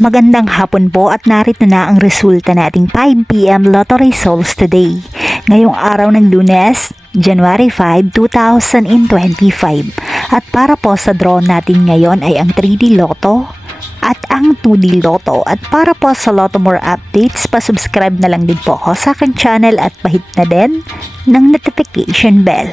Magandang hapon po at narito na ang resulta nating 5 PM Lotto results today. Ngayong araw ng Lunes, January 5, 2025. At para po sa draw natin ngayon ay ang 3D Lotto at ang 2D Lotto. At para po sa Lotto More updates, pa-subscribe na lang din po ako sa aking channel at pahit na din ng notification bell.